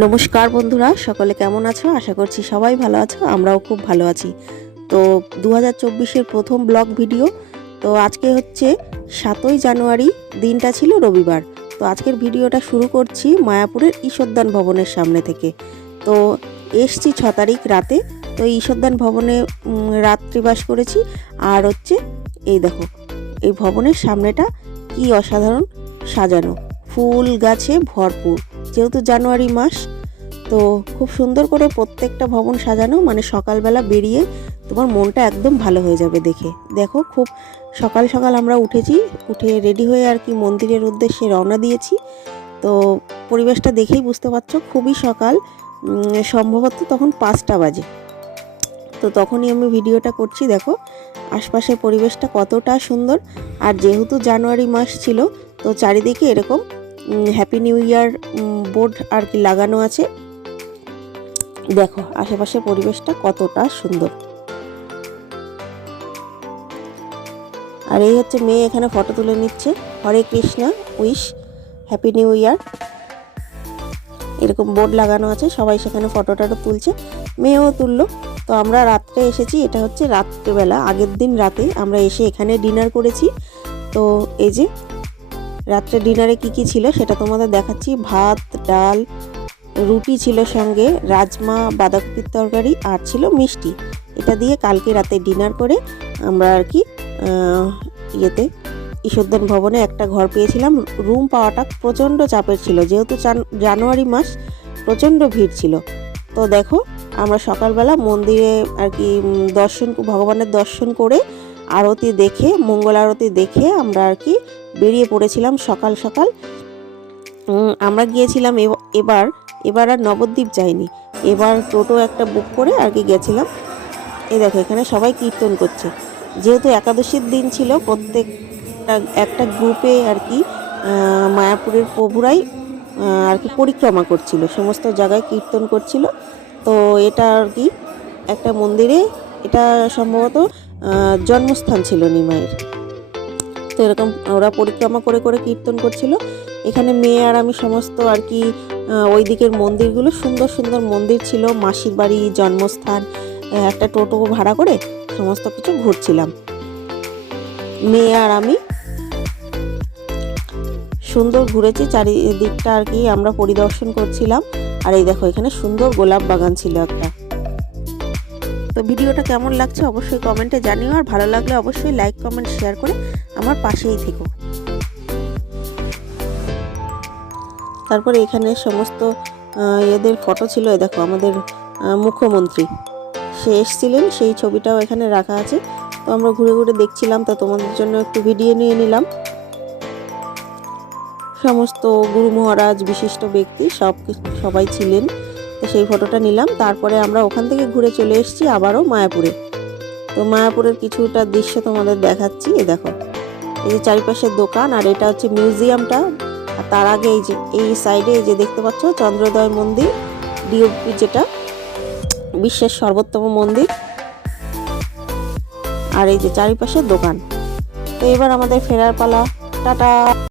নমস্কার বন্ধুরা, সকলে কেমন আছো? আশা করছি সবাই ভালো আছো, আমরাও খুব ভালো আছি। তো 2024-এর প্রথম ব্লগ ভিডিও। তো আজকে হচ্ছে 7ই জানুয়ারি, দিনটা ছিল রবিবার। তো আজকের ভিডিওটা শুরু করছি মায়াপুরের ঈশ্বরদান ভবনের সামনে থেকে। তো এসছি 6 তারিখ রাতে। তো ঈশ্বরদান ভবনে রাত্রিবাস করেছি। আর হচ্ছে এই দেখো, এই ভবনের সামনেটা কি অসাধারণ সাজানো, ফুল গাছে ভরপুর। যেহেতু জানুয়ারি মাস, তো খুব সুন্দর করে প্রত্যেকটা ভবন সাজানো, মানে সকালবেলা বেরিয়ে তোমার মনটা একদম ভালো হয়ে যাবে দেখে। দেখো, খুব সকাল সকাল আমরা উঠে রেডি হয়ে আর কি মন্দিরের উদ্দেশ্যে রওনা দিয়েছি। তো পরিবেশটা দেখেই বুঝতে পারছো, খুবই সকাল, সম্ভবত তখন 5টা বাজে। তো তখনই আমি ভিডিওটা করছি। দেখো আশপাশের পরিবেশটা কতটা সুন্দর। আর যেহেতু জানুয়ারি মাস ছিল, তো চারিদিকে এরকম হ্যাপি নিউ ইয়ার বোর্ড আর কি লাগানো আছে। দেখো আশেপাশে পরিবেশটা কতটা সুন্দর। আর এই হচ্ছে মেয়ে এখানে ফটো তুলে নিচ্ছে। Hare Krishna, wish happy new year, এরকম বোর্ড লাগানো আছে, সবাই সেখানে ফটোটা তুলছে, মেয়েও তুললো। তো আমরা রাত্রে এসেছি, এটা হচ্ছে রাত্রেবেলা, আগের দিন রাতে আমরা এসে এখানে ডিনার করেছি। তো এই যে রাত্রে ডিনারে কি ছিল সেটা তোমাদের দেখাচ্ছি। ভাত, ডাল, রুটি ছিল, সঙ্গে রাজমা, বাঁধাকপির তরকারি, আর ছিল মিষ্টি। এটা দিয়ে কালকে রাতে ডিনার করে আমরা আর কি ঈশ্বরদান ভবনে একটা ঘর পেয়েছিলাম। রুম পাওয়াটা প্রচণ্ড চাপের ছিল, যেহেতু জানুয়ারি মাস, প্রচণ্ড ভিড় ছিল। তো দেখো আমরা সকালবেলা মন্দিরে আর কি ভগবানের দর্শন করে আরতি দেখে, মঙ্গল আরতি দেখে আমরা আর কি বেরিয়ে পড়েছিলাম সকাল সকাল। আমরা গিয়েছিলাম এবার আর নবদ্বীপ যাইনি, এবার টোটো একটা বুক করে আর কি গেছিলাম। এই দেখো এখানে সবাই কীর্তন করছে, যেহেতু একাদশীর দিন ছিল। প্রত্যেকটা একটা গ্রুপে আর কি মায়াপুরের প্রভুরাই আর কি পরিক্রমা করছিল, সমস্ত জায়গায় কীর্তন করছিল। তো এটা আর কি একটা মন্দিরে, এটা সম্ভবত জন্মস্থান ছিল নিমাইয়ের। তো এরকম ওরা পরিক্রমা করে করে কীর্তন করছিল। এখানে মেয়ে আর আমি সমস্ত আর কি ওই দিকের মন্দিরগুলো, সুন্দর সুন্দর মন্দির ছিল, মাসির বাড়ি, জন্মস্থান, একটা টোটো ভাড়া করে সমস্ত কিছু ঘুরছিলাম। মেয়ে আর আমি সুন্দর ঘুরেছি, চারিদিকটা আর কি আমরা পরিদর্শন করছিলাম। আর এই দেখো এখানে সুন্দর গোলাপ বাগান ছিল একটা। তো ভিডিওটা কেমন লাগছে অবশ্যই কমেন্টে জানিও, আর ভালো লাগলে অবশ্যই লাইক, কমেন্ট, শেয়ার করে আমার পাশেই থেকো। তারপরে এখানে সমস্ত এদের ফটো ছিল। দেখো আমাদের মুখ্যমন্ত্রী সে এসেছিলেন, সেই ছবিটাও এখানে রাখা আছে। তো আমরা ঘুরে ঘুরে দেখছিলাম, তা তোমাদের জন্য একটু ভিডিও নিয়ে নিলাম। সমস্ত গুরু মহারাজ, বিশিষ্ট ব্যক্তি সবাই ছিলেন, তো সেই ফটোটা নিলাম। তারপরে আমরা ওখান থেকে ঘুরে চলে এসেছি আবারও মায়াপুরে। তো মায়াপুরের কিছুটা দৃশ্য তোমাদের দেখাচ্ছি। দেখো এই যে চারিপাশের দোকান, আর এটা হচ্ছে মিউজিয়ামটা। আর তার আগে এই সাইডে এই যে দেখতে পাচ্ছ চন্দ্রোদয় মন্দির, ডিওপি, যেটা বিশ্বের সর্বোত্তম মন্দির। আর এই যে চারিপাশের দোকান। তো এবার আমাদের ফেরার পালা। টাটা।